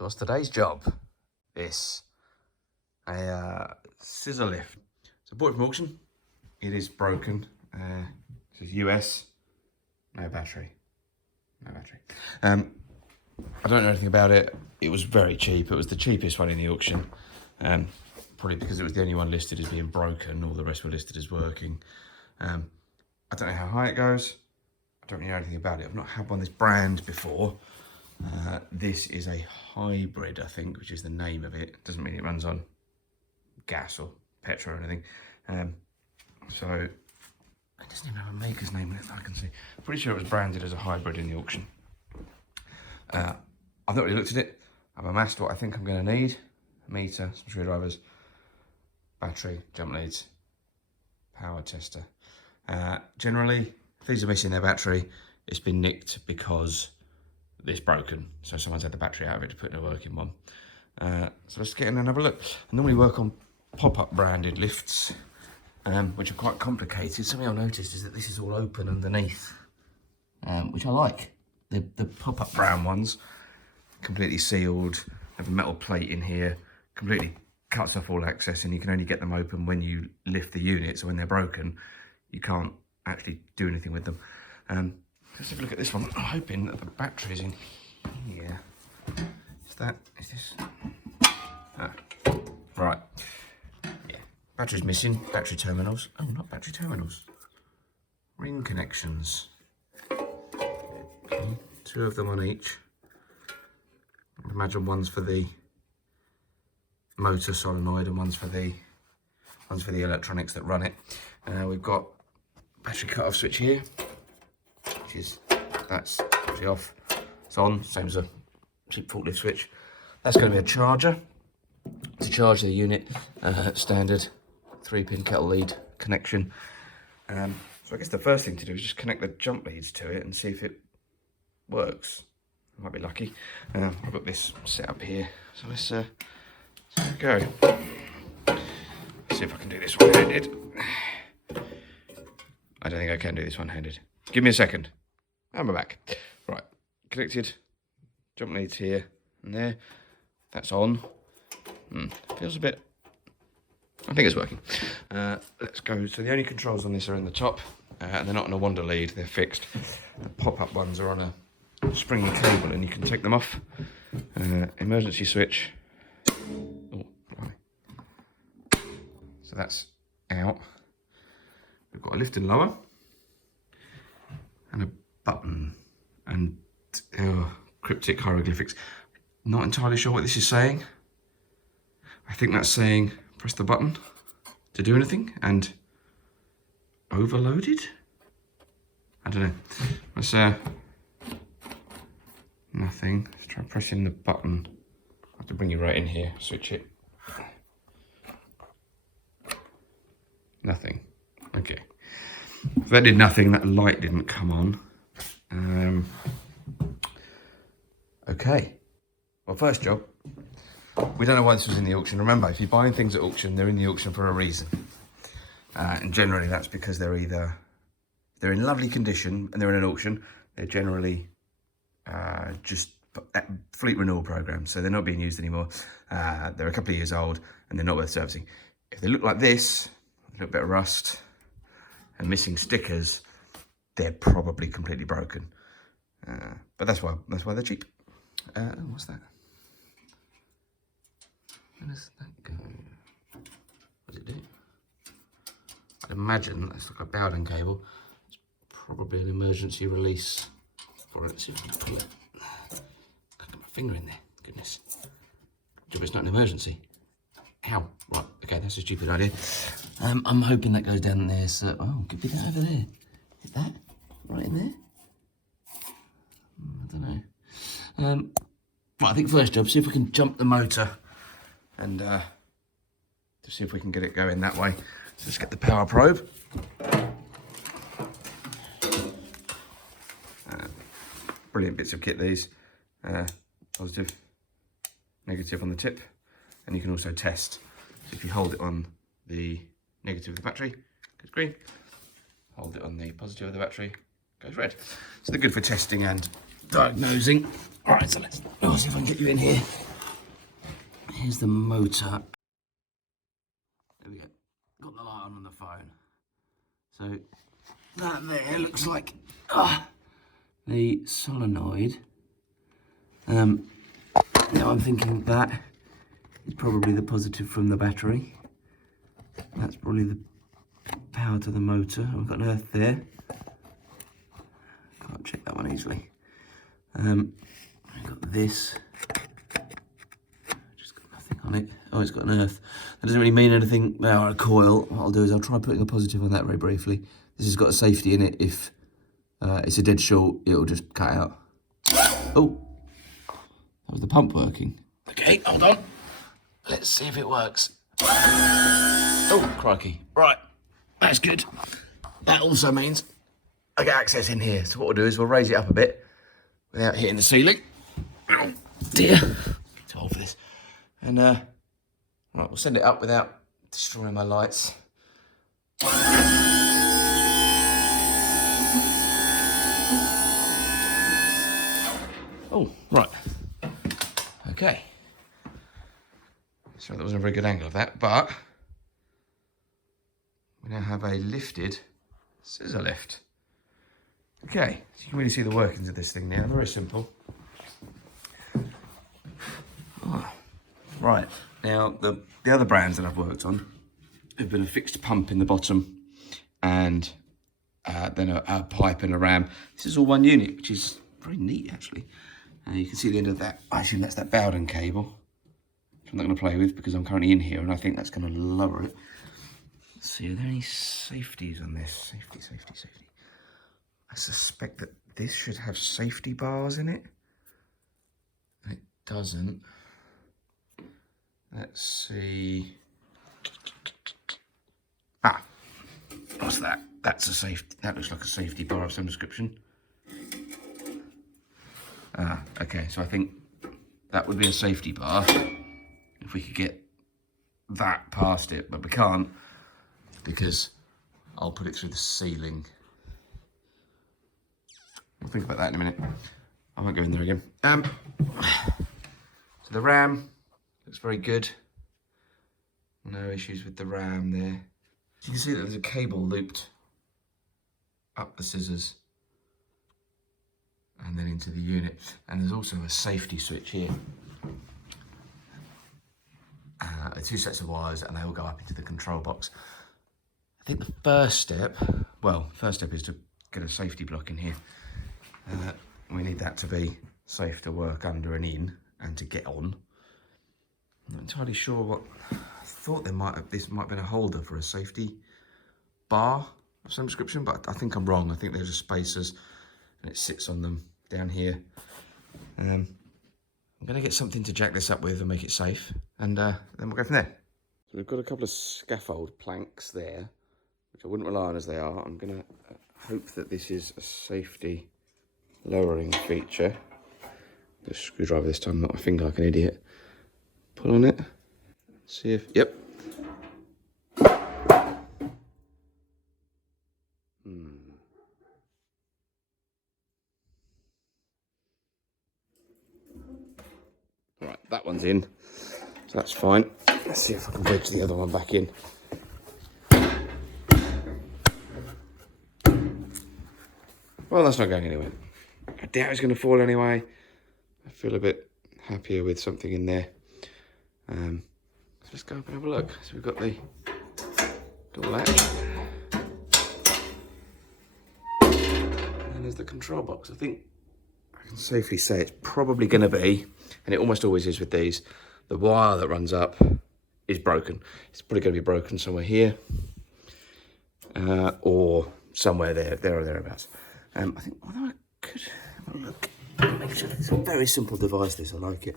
So what's today's job? This. A scissor lift. So I bought it from auction. It is broken. This is US. No battery. No battery. I don't know anything about it. It was very cheap. It was the cheapest one in the auction. Probably because it was the only one listed as being broken. All the rest were listed as working. I don't know how high it goes. I don't really know anything about it. I've not had one of this brand before. This is a Hy-Brid, I think, which is the name of it. Doesn't mean it runs on gas or petrol or anything. So it doesn't even have a maker's name on it that I can see. Pretty sure it was branded as a Hy-Brid in the auction. I've not really looked at it. I've amassed what I think I'm going to need. A meter, some screwdrivers, battery, jump leads, power tester. Generally, if these are missing their battery, it's been nicked because it's broken. So someone's had the battery out of it to put in a working one. So let's get in and have a look. I normally work on pop-up branded lifts, which are quite complicated. Something I've noticed is that this is all open underneath, which I like. The pop-up brown ones, completely sealed, have a metal plate in here, completely cuts off all access, and you can only get them open when you lift the unit. So when they're broken, you can't actually do anything with them. Let's have a look at this one. I'm hoping that the battery's in here. Is this? Ah, right. Yeah, battery's missing. Battery terminals. Oh, not battery terminals. Ring connections. Okay, 2 of them on each. I'd imagine one's for the motor solenoid and one's for the electronics that run it. We've got battery cut-off switch here, which is that's actually off. It's on, same as a cheap forklift switch. That's going to be a charger to charge the unit. Standard 3-pin kettle lead connection. So I guess the first thing to do is just connect the jump leads to it and see if it works. I might be lucky. I've got this set up here, so let's go. Let's see if I can do this one-handed. I don't think I can do this one-handed. Give me a second. And we're back. Right, connected. Jump leads here and there. That's on. Feels a bit... I think it's working. Let's go. So the only controls on this are in the top, and they're not on a wander lead. They're fixed. The pop-up ones are on a springy cable, and you can take them off. Emergency switch. Oh, right. So that's out. We've got a lift and lower, and a button, and cryptic hieroglyphics. Not entirely sure what this is saying. I think that's saying press the button to do anything, and overloaded? I don't know. Let's nothing. Let's try pressing the button. I have to bring you right in here, switch it. Nothing. Okay. So that did nothing, that light didn't come on. Okay. Well, first job. We don't know why this was in the auction. Remember, if you're buying things at auction, they're in the auction for a reason. And generally that's because they're in lovely condition and they're in an auction. They're generally just fleet renewal programs, so they're not being used anymore. They're a couple of years old and they're not worth servicing. If they look like this, a little bit of rust and missing stickers, they're probably completely broken. But that's why they're cheap. What's that? Where does that go? What does it do? I'd imagine that's like a Bowden cable. It's probably an emergency release for it. Let's see if I can pull it. I've got my finger in there. Goodness. Job, it's not an emergency. How? Right, okay, that's a stupid idea. I'm hoping that goes down there, so... Oh, could be that over there. Is that right in there? I don't know. Right, I think first job, see if we can jump the motor and to see if we can get it going that way. So let's get the power probe. Brilliant bits of kit, these. Positive, negative on the tip, and you can also test. So if you hold it on the negative of the battery, it goes green. Hold it on the positive of the battery, it goes red. So they're good for testing and diagnosing. All right, so let's see if I can get you in here. Here's the motor. There we go. Got the light on the phone. So that there looks like the solenoid. Now I'm thinking that is probably the positive from the battery. That's probably the power to the motor. I've got an earth there. Can't check that one easily. I've got this. Just got nothing on it. Oh, it's got an earth. That doesn't really mean anything. Now a coil. What I'll do is I'll try putting a positive on that very briefly. This has got a safety in it. If it's a dead short, it'll just cut out. Oh, that was the pump working. Okay, hold on. Let's see if it works. Oh, crikey. Right, that's good. That also means I get access in here. So what we'll do is we'll raise it up a bit without hitting the ceiling. Oh dear. Too old for this. And right, we'll send it up without destroying my lights. Oh, right. Okay. So that wasn't a very good angle of that, but we now have a lifted scissor lift. Okay, so you can really see the workings of this thing now. Very simple. Oh, right, now the other brands that I've worked on have been a fixed pump in the bottom and then a pipe and a ram. This is all one unit, which is very neat actually. You can see the end of that. I assume that's that Bowden cable, which I'm not going to play with because I'm currently in here and I think that's going to lower it. Let's see, are there any safeties on this? Safety, safety, safety. I suspect that this should have safety bars in it. It doesn't. Let's see. Ah, what's that? That's a safety. That looks like a safety bar of some description. Ah, okay, so I think that would be a safety bar if we could get that past it, but we can't because I'll put it through the ceiling. We'll think about that in a minute. I won't go in there again. So the ram looks very good. No issues with the ram there. So you can see that there's a cable looped up the scissors and then into the unit. And there's also a safety switch here. 2 sets of wires and they all go up into the control box. I think the first step is to get a safety block in here. We need that to be safe to work under and in and to get on. I'm not entirely sure what, I thought this might have been a holder for a safety bar of some description, but I think I'm wrong. I think they're just spacers and it sits on them down here. I'm gonna get something to jack this up with and make it safe, and then we'll go from there. So we've got a couple of scaffold planks there, which I wouldn't rely on as they are. I'm gonna hope that this is a safety lowering feature. The screwdriver this time, not my finger like an idiot. Pull on it, see if, yep. Right, that one's in, so that's fine. Let's see if I can wedge the other one back in. Well, that's not going anywhere. I doubt it's going to fall anyway. I feel a bit happier with something in there. So let's go up and have a look. So we've got the door latch. And there's the control box. I think I can safely say it's probably going to be, and it almost always is with these, the wire that runs up is broken. It's probably going to be broken somewhere here or somewhere there or thereabouts. I think, although I could have a look, make sure it's a very simple device, this, I like it.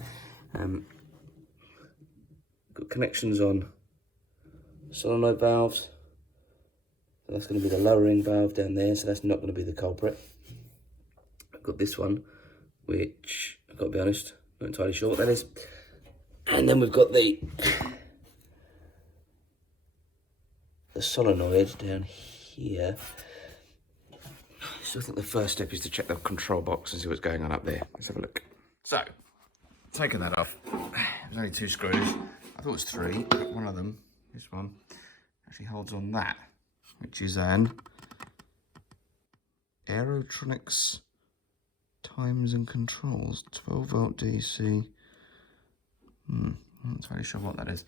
Got connections on solenoid valves. So that's going to be the lowering valve down there, so that's not going to be the culprit. I've got this one, which, I've got to be honest, not entirely sure what that is. And then we've got the solenoid down here. So I think the first step is to check the control box and see what's going on up there. Let's have a look. So, taken that off. There's only 2 screws. I thought it was 3, but one of them, this one, actually holds on that, which is an Aerotronics times and controls, 12 volt DC. I'm not entirely sure what that is.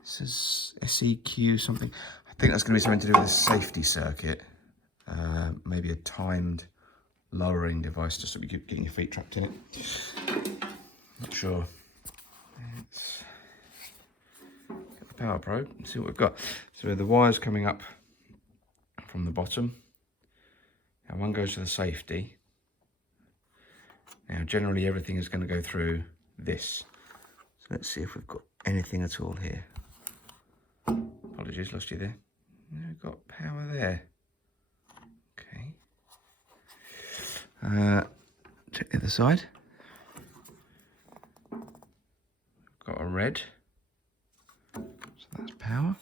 This is SEQ something. I think that's going to be something to do with the safety circuit. Maybe a timed lowering device to stop you getting your feet trapped in it. Not sure. Let's get the power probe and see what we've got. So the wires coming up from the bottom. Now one goes to the safety. Now generally everything is going to go through this. So let's see if we've got anything at all here. Apologies, lost you there. We've got power there. Okay. Check the other side. We've got a red. So that's power.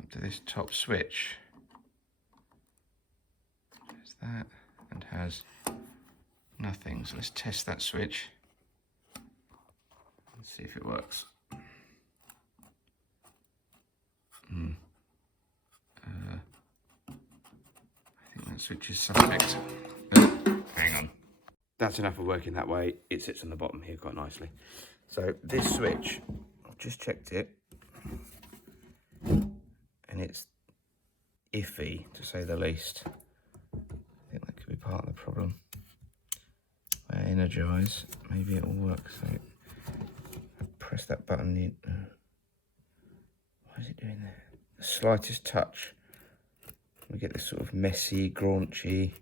Up to this top switch. There's that, and has nothing. So let's test that switch. Let's see if it works. I think that switch is suspect. Hang on. That's enough of working that way. It sits on the bottom here quite nicely. So this switch, I've just checked it, and it's iffy to say the least. I think that could be part of the problem. If I energise, maybe it will work. So I press that button. What is it doing there? The slightest touch, we get this sort of messy, graunchy.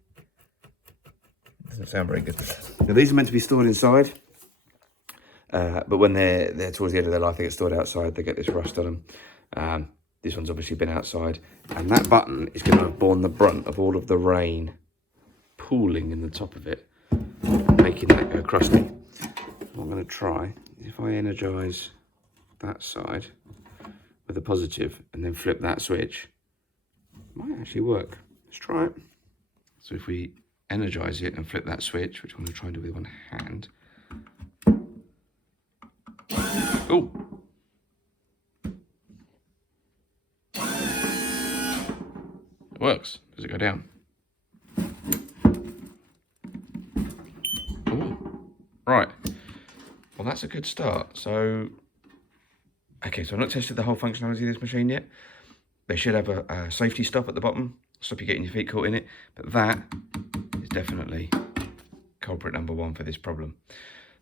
Doesn't sound very good. Now these are meant to be stored inside, but when they're towards the end of their life, they get stored outside. They get this rust on them. This one's obviously been outside, and that button is going to have borne the brunt of all of the rain pooling in the top of it, making that go crusty. What I'm going to try, if I energise that side with a positive and then flip that switch, it might actually work. Let's try it. So if we energise it and flip that switch, which I'm going to try and do with one hand. Oh! It works. Does it go down? Oh, right. Well, that's a good start. So, okay, so I've not tested the whole functionality of this machine yet. They should have a safety stop at the bottom, stop you getting your feet caught in it. But that is definitely culprit number 1 for this problem.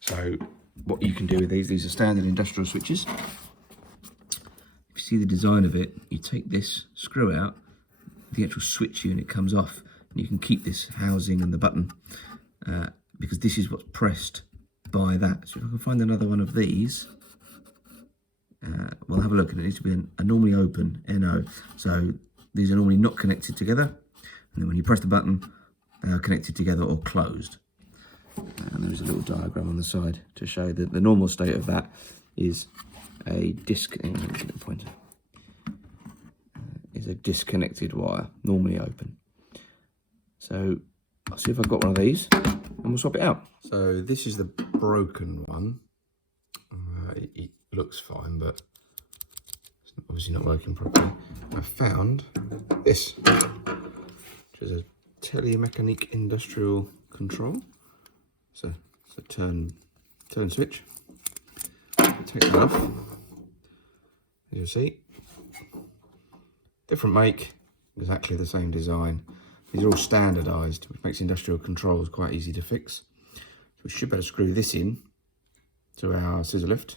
So what you can do with these are standard industrial switches. If you see the design of it, you take this screw out, the actual switch unit comes off, and you can keep this housing and the button because this is what's pressed by that. So if I can find another one of these, we'll have a look. And it needs to be a normally open NO. So these are normally not connected together, and then when you press the button, they are connected together or closed. And there's a little diagram on the side to show that the normal state of that is a disconnected wire, normally open. So I'll see if I've got one of these, and we'll swap it out. So this is the broken one. It looks fine, but it's obviously not working properly. I found this, which is a Telemechanique industrial control. So it's a turn switch. Take that off. As you see, different make, exactly the same design. These are all standardised, which makes industrial controls quite easy to fix. So we should better screw this in to our scissor lift,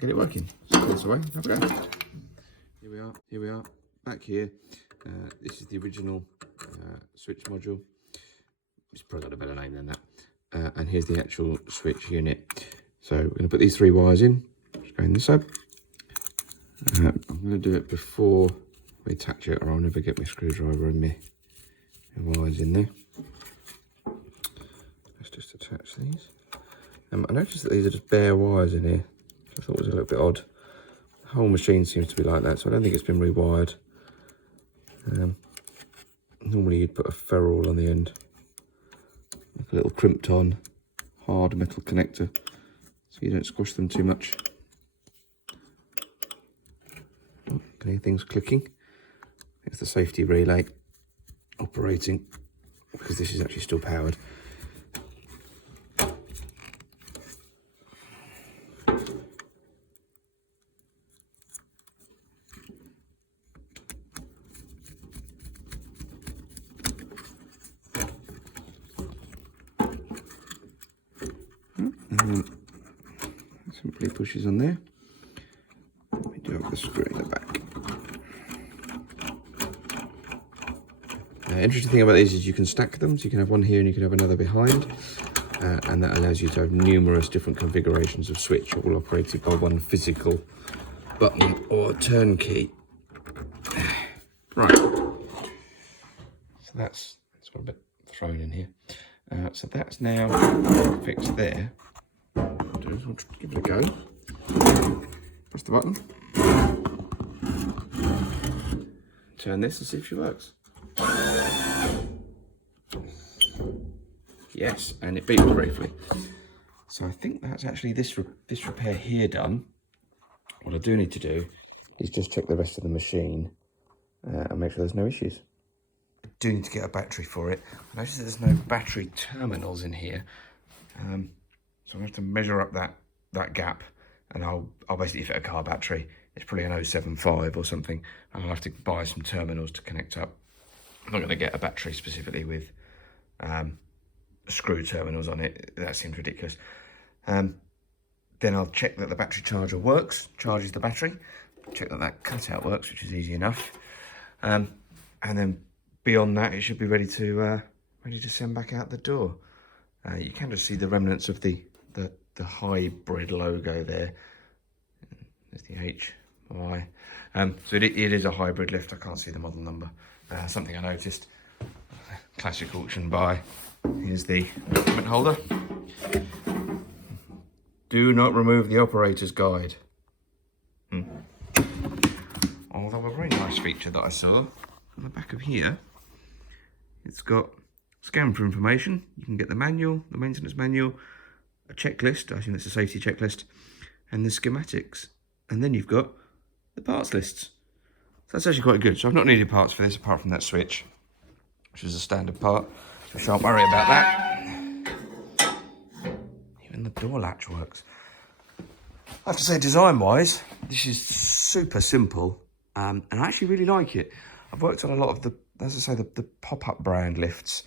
get it working. So put this away, have a go. Here we are, back here. This is the original switch module. It's probably got a better name than that. And here's the actual switch unit. So we're going to put these 3 wires in. Just going this side. I'm going to do it before we attach it, or I'll never get my screwdriver and my wires in there. Let's just attach these. I noticed that these are just bare wires in here, which I thought was a little bit odd. The whole machine seems to be like that, so I don't think it's been rewired. Normally you'd put a ferrule on the end, like a little crimped on hard metal connector so you don't squash them too much. Oh, can hear things clicking. It's the safety relay operating because this is actually still powered. And simply pushes on there. We do have the screw in the back. Interesting thing about these is you can stack them, so you can have one here and you can have another behind, and that allows you to have numerous different configurations of switch, all operated by one physical button or turn key. Right, so that's got a bit thrown in here. So that's now fixed there. We'll give it a go. Press the button. Turn this and see if she works. Yes, and it beeps briefly. So I think that's actually this repair here done. What I do need to do is just check the rest of the machine and make sure there's no issues. I do need to get a battery for it. I noticed that there's no battery terminals in here. So I'm going to have to measure up that gap, and I'll basically fit a car battery. It's probably an 075 or something, and I'll have to buy some terminals to connect up. I'm not going to get a battery specifically with screw terminals on it. That seems ridiculous. Then I'll check that the battery charger works, charges the battery, check that cutout works, which is easy enough. And then beyond that, it should be ready to send back out the door. You can just see the remnants of the Hy-Brid logo there. There's the H-Y. So it is a hybrid lift. I can't see the model number. Something I noticed. Classic auction buy. Here's the equipment holder. Do not remove the operator's guide. Although a very nice feature that I saw on the back of here, it's got scan for information. You can get the manual, the maintenance manual, a checklist, I think that's a safety checklist, and the schematics. And then you've got the parts lists. So that's actually quite good. So I've not needed parts for this apart from that switch, which is a standard part. So I shan't worry about that. Even the door latch works. I have to say, design-wise, this is super simple, and I actually really like it. I've worked on a lot of the, as I say, the pop-up brand lifts,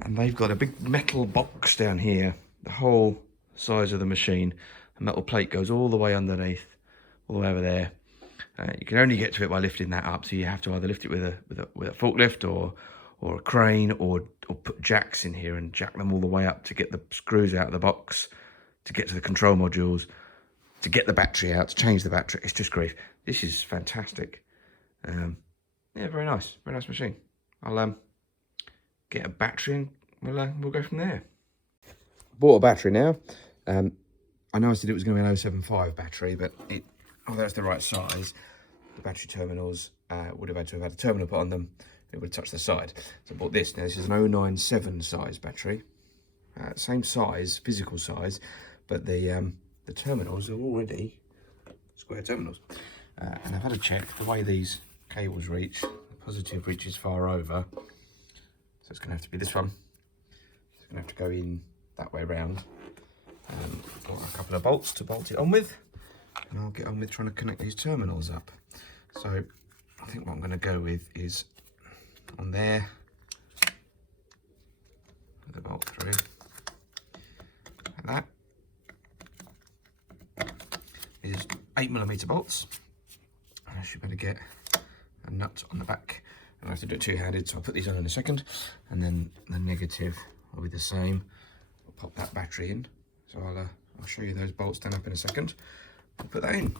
and they've got a big metal box down here, the whole size of the machine. A metal plate goes all the way underneath, all the way over there. You can only get to it by lifting that up, so you have to either lift it with a forklift or a crane, or put jacks in here and jack them all the way up to get the screws out of the box, to get to the control modules, to get the battery out, to change the battery. It's just grief. This is fantastic. Yeah, very nice machine. I'll get a battery and we'll go from there. Bought a battery now. I know I said it was going to be an 075 battery, but although it's the right size, the battery terminals would have had to have had a terminal put on them. It would have touched the side. So I bought this. Now this is an 097 size battery. Same size, physical size, but the terminals are already square terminals. And I've had a check the way these cables reach. The positive reaches far over, so it's going to have to be this one. It's going to have to go in that way round. Got a couple of bolts to bolt it on with, and I'll get on with trying to connect these terminals up. So I think what I'm going to go with is on there, with the bolt through, like that. These 8mm bolts, and I should better get a nut on the back. And I have to do it two-handed, so I'll put these on in a second, and then the negative will be the same. I'll pop that battery in. So I'll show you those bolts done up in a second. I'll put that in.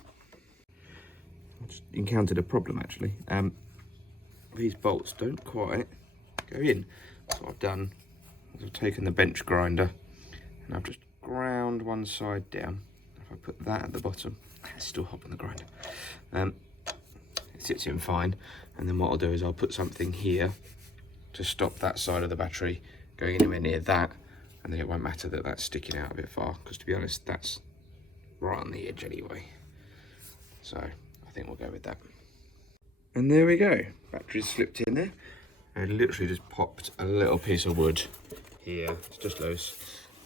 I just encountered a problem actually. These bolts don't quite go in. So what I've done is I've taken the bench grinder and I've just ground one side down. If I put that at the bottom, it's still hot on the grinder. It sits in fine. And then what I'll do is I'll put something here to stop that side of the battery going anywhere near that. and then it won't matter that that's sticking out a bit far, because to be honest, that's right on the edge anyway. So I think we'll go with that. And there we go, batteries slipped in there. I literally just popped a little piece of wood here, it's just loose,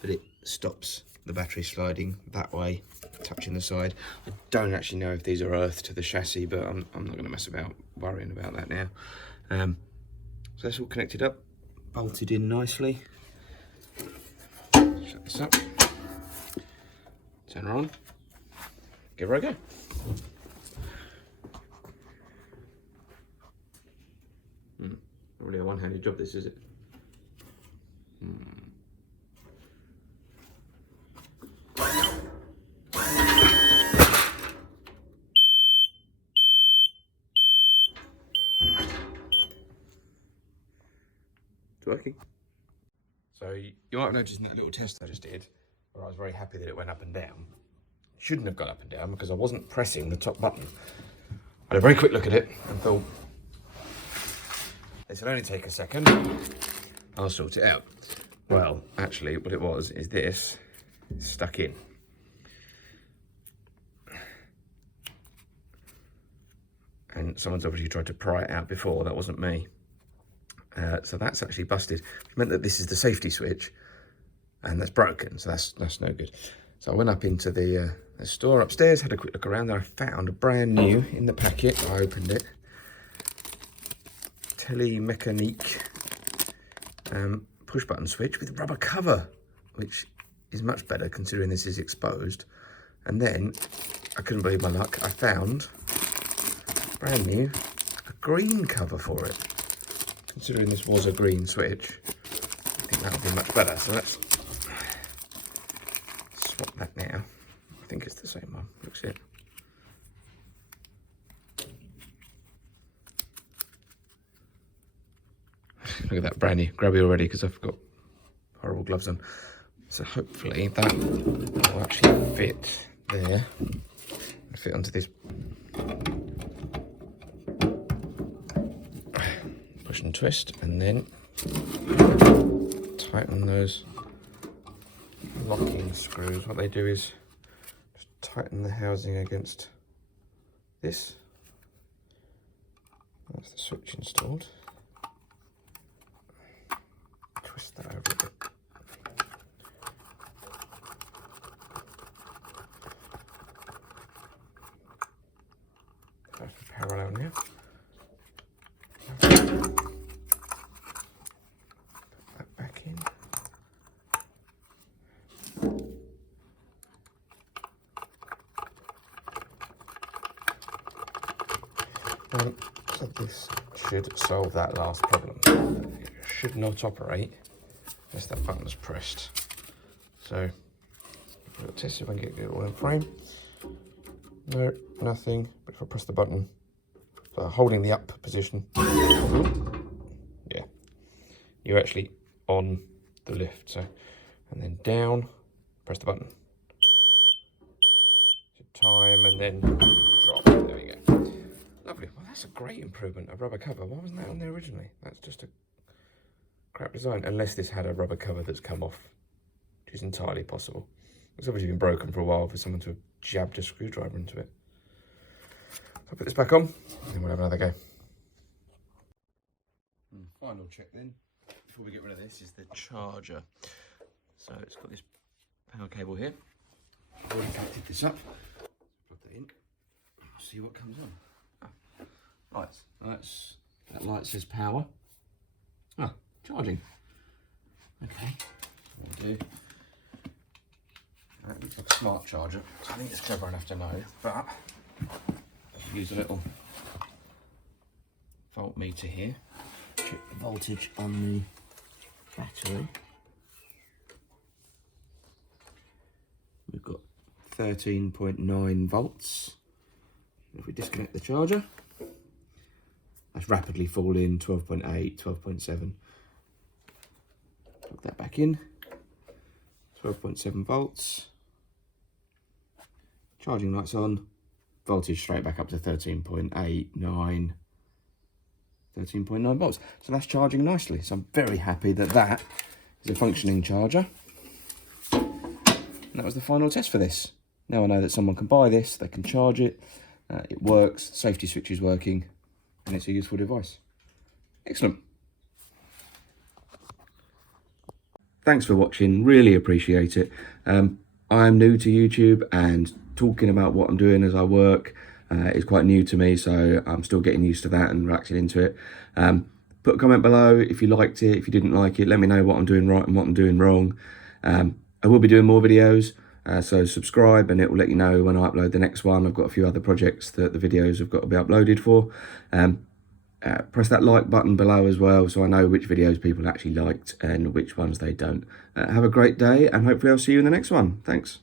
but it stops the battery sliding that way, touching the side. I don't actually know if these are earthed to the chassis, but I'm not going to mess about worrying about that now. So that's all connected up, bolted in nicely. Shut this up, turn her on, give her a go. Not really a one-handed job, this, is it? It's working. So you might have noticed in that little test I just did, where I was very happy that it went up and down. Shouldn't have gone up and down because I wasn't pressing the top button. I had a very quick look at it and thought, this will only take a second, I'll sort it out. Well, actually, what it was is this stuck in. And someone's obviously tried to pry it out before, that wasn't me. So that's actually busted, which meant that this is the safety switch, and that's broken, so that's no good. So I went up into the store upstairs, had a quick look around, and I found a brand new in the packet. I opened it. Telemechanique push button switch with rubber cover, which is much better considering this is exposed. And then I couldn't believe my luck, I found brand new a green cover for it. Considering this was a green switch, I think that would be much better. So let's swap that now. I think it's the same one, looks it. Look at that, brand new, grubby already because I've got horrible gloves on. So hopefully that will actually fit there, fit onto this. Push and twist, and then tighten those locking screws. What they do is just tighten the housing against this. That's the switch installed. Twist that over a bit. That's parallel now. Put that back in. So this should solve that last problem. It should not operate unless that button's pressed. So we'll test if I can get it all in frame. No, nothing. But if I press the button, so holding the up position, yeah, you're actually on the lift. So, and then down, press the button. So time and then drop. There we go. Lovely. Well, that's a great improvement. A rubber cover. Why wasn't that on there originally? That's just a crap design. Unless this had a rubber cover that's come off, which is entirely possible. It's obviously been broken for a while for someone to have jabbed a screwdriver into it. So I'll put this back on, and then we'll have another go. Final check then, before we get rid of this, is the charger. So it's got this power cable here. I've already connected this up. Plug that in. I'll see what comes on. Lights. That light says power. Ah, charging. Okay. So we'll do. That looks like a smart charger, so I think it's clever enough to know, but I'll use a little voltmeter here. Check the voltage on the battery. We've got 13.9 volts. If we disconnect the charger, that's rapidly falling, 12.8, 12.7. Plug that back in, 12.7 volts. Charging lights on, voltage straight back up to 13.89, 13.9 volts. So that's charging nicely. So I'm very happy that that is a functioning charger. And that was the final test for this. Now I know that someone can buy this, they can charge it, it works, safety switch is working, and it's a useful device. Excellent. Thanks for watching, really appreciate it. I'm new to YouTube, and talking about what I'm doing as I work is quite new to me, so I'm still getting used to that and relaxing into it. Put a comment below if you liked it, if you didn't like it, let me know what I'm doing right and what I'm doing wrong. I will be doing more videos, so subscribe and it will let you know when I upload the next one. I've got a few other projects that the videos have got to be uploaded for. Press that like button below as well, so I know which videos people actually liked and which ones they don't. Have a great day, and hopefully I'll see you in the next one. Thanks.